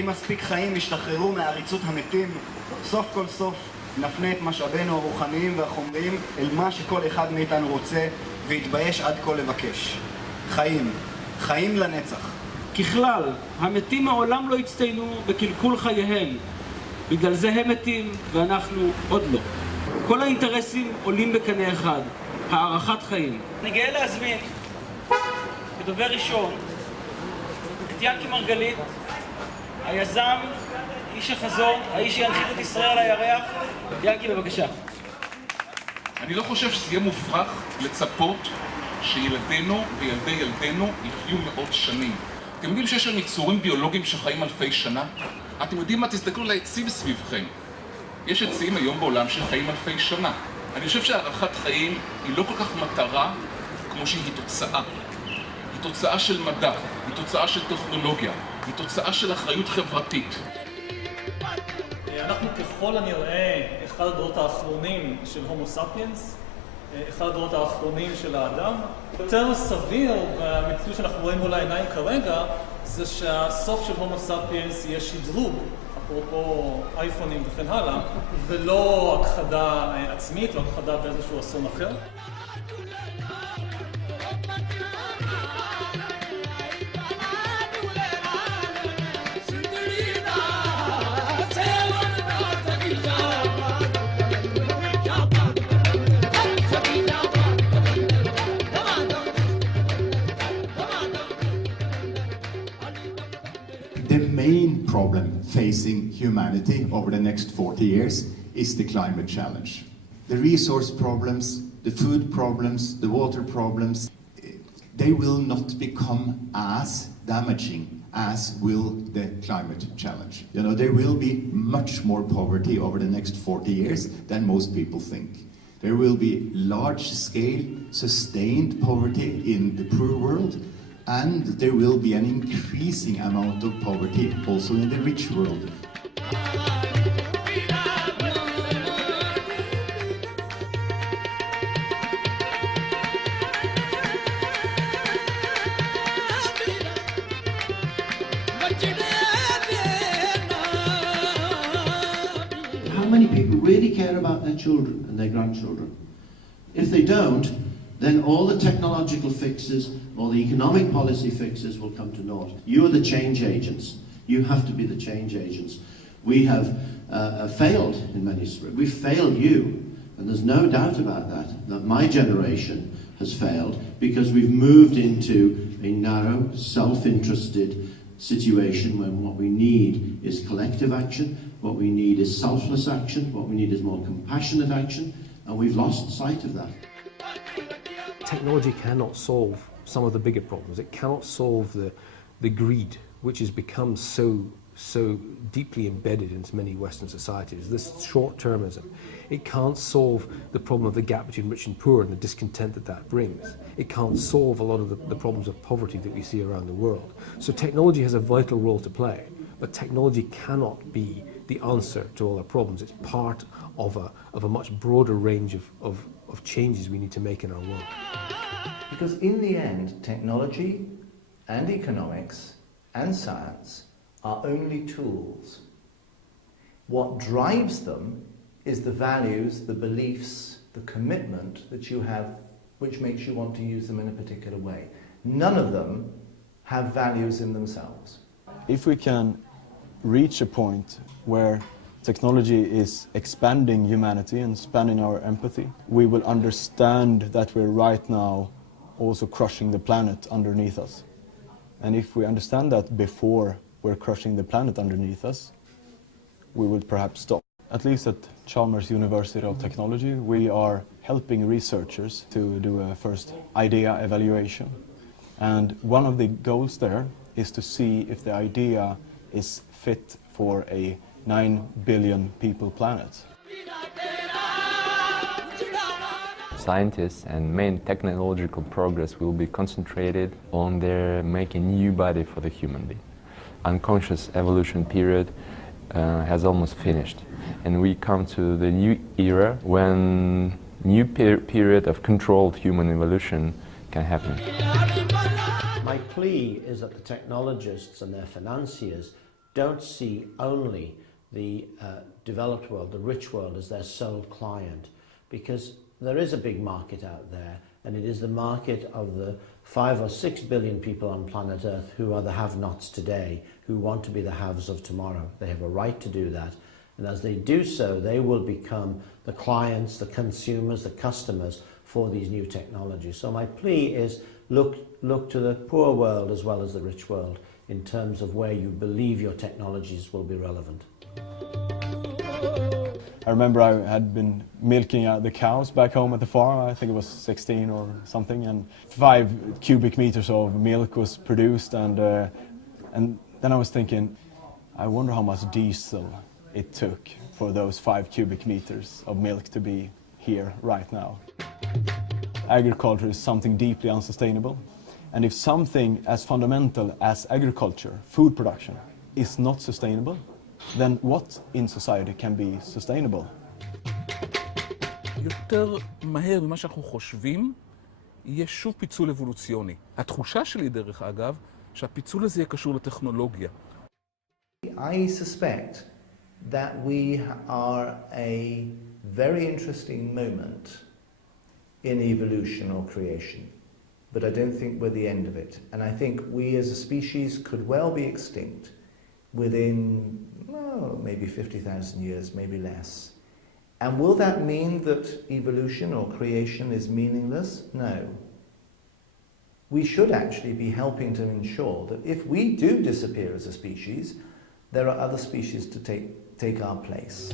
אם מספיק חיים ישתחררו מעריצות המתים, סוף כל סוף נפנה את משאבינו הרוחניים והחומריים אל מה שכל אחד מאיתנו רוצה ויתבייש עד כה לבקש. חיים. חיים לנצח. ככלל, המתים מעולם לא הצטיינו בקלקול חייהם. בגלל זה הם מתים ואנחנו עוד לא. כל האינטרסים עולים בקנה אחד. הארכת חיים. אני גאה להזמין כדובר ראשון את ינקי מרגלית, היזם, איש החזון, האיש שינחית את ישראל על הירח. ינקי, בבקשה. אני לא חושב שזה יהיה מופרך לצפות שילדינו וילדי ילדינו יחיו מאות שנים. אתם יודעים שיש לנו יצורים ביולוגיים שחיים אלפי שנה? אתם יודעים מה? תסתכלו על העצים סביבכם. יש עצים היום בעולם שחיים אלפי שנה. אני חושב שהארכת חיים היא לא כל כך מטרה כמו שהיא תוצאה. היא תוצאה של מדע, היא תוצאה של טכנולוגיה, היא תוצאה של אחריות חברתית. אנחנו ככל הנראה אחד הדורות האחרונים של הומו ספיאנס, אחד הדורות האחרונים של האדם. יותר סביר במציאות שאנחנו רואים מול העיניים כרגע, זה שהסוף של הומו ספיאנס יהיה שדרוג, אפרופו אייפונים וכן הלאה, ולא הכחדה עצמית או הכחדה באיזשהו אסון אחר. The main problem facing humanity over the next 40 years is the climate challenge. The resource problems, the food problems, the water problems, they will not become as damaging as will the climate challenge. You know, there will be much more poverty over the next 40 years than most people think. There will be large-scale, sustained poverty in the poor world, and there will be an increasing amount of poverty also in the rich world. How many people really care about their children and their grandchildren? If they don't, then all the technological fixes, all the economic policy fixes will come to naught. You are the change agents. You have to be the change agents. We have failed in many respects. We've failed you, and there's no doubt about that my generation has failed because we've moved into a narrow, self-interested situation when what we need is collective action, what we need is selfless action, what we need is more compassionate action, and we've lost sight of that. Technology cannot solve some of the bigger problems. It cannot solve the greed, which has become so deeply embedded into many Western societies, this short-termism. It can't solve the problem of the gap between rich and poor and the discontent that brings. It can't solve a lot of the problems of poverty that we see around the world. So technology has a vital role to play, but technology cannot be the answer to all our problems. It's part of a much broader range of changes we need to make in our world. Because in the end, technology and economics and science are only tools. What drives them is the values, the beliefs, the commitment that you have, which makes you want to use them in a particular way. None of them have values in themselves. If we can reach a point where technology is expanding humanity and expanding our empathy, we will understand that we're right now also crushing the planet underneath us. And if we understand that before we're crushing the planet underneath us, we would perhaps stop. At least at Chalmers University of Technology, we are helping researchers to do a first idea evaluation. And one of the goals there is to see if the idea is fit for a 9 billion people planet. Scientists and main technological progress will be concentrated on their making new body for the human being. Unconscious evolution period has almost finished, and we come to the new era when new period of controlled human evolution can happen. My plea is that the technologists and their financiers don't see only the developed world, the rich world, as their sole client, because there is a big market out there, and it is the market of the 5 or 6 billion people on planet Earth who are the have-nots today, who want to be the haves of tomorrow. They have a right to do that, and as they do so, they will become the clients, the consumers, the customers for these new technologies. So my plea is look to the poor world as well as the rich world in terms of where you believe your technologies will be relevant. I remember I had been milking the cows back home at the farm. I think it was 16 or something, and 5 cubic meters of milk was produced, and then I was thinking, I wonder how much diesel it took for those 5 cubic meters of milk to be here right now. Agriculture is something deeply unsustainable, and if something as fundamental as agriculture, food production, is not sustainable, then what in society can be sustainable? יותר מהר ממה שאנחנו חושבים, יהיה שוב פיצול אבולוציוני. התחושה שלי, דרך אגב, שהפיצול הזה יהיה קשור לטכנולוגיה. I suspect that we are a very interesting moment in evolution or creation, but I don't think we're the end of it. And I think we as a species could well be extinct within maybe 50,000 years, maybe less. And will that mean that evolution or creation is meaningless? No. We should actually be helping to ensure that if we do disappear as a species, there are other species to take our place.